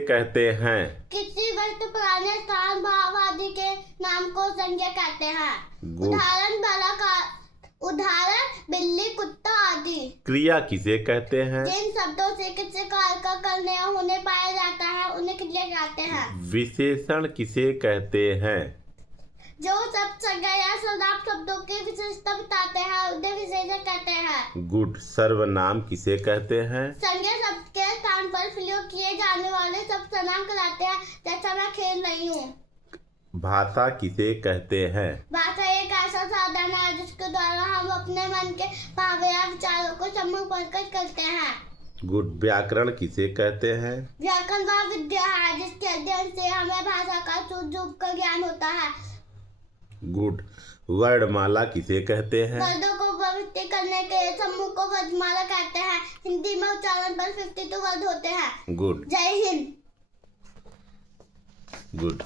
कहते हैं? किसी वस्तु, पुराने स्थान, भाव आदि के नाम को संज्ञा कहते हैं। गुड। उदाहरण बिल्ली, कुत्ता आदि। क्रिया किसे कहते हैं? जिन शब्दों से किसी कार्य का करने या होने पाया जाता है उन्हें क्रिया कहते हैं। विशेषण किसे कहते हैं? जो शब्द संज्ञा या सर्वनाम शब्दों की विशेषता बताते हैं उन्हें विशेषण कहते हैं। गुड। सर्वनाम किसे कहते हैं? संज्ञा शब्द के स्थान पर प्रयोग किए जाने वाले शब्द सर्वनाम कहलाते हैं। जैसा मैं खेल रही हूँ। भाषा किसे कहते हैं? भाषा एक ऐसा साधन है जिसके द्वारा हम अपने मन के भाव या विचारों को समूह प्रकट करते हैं। गुड। व्याकरण किसे कहते हैं? व्याकरण वह विद्या है जिसके अध्ययन से हमें भाषा का शुद्ध रूप का ज्ञान होता है। गुड। वर्णमाला किसे कहते हैं? वर्णों को प्रवृत्ति करने के समूह को वर्णमाला कहते हैं। हिंदी में उच्चारण पर 52 वर्ड होते हैं। गुड। जय हिंद। गुड।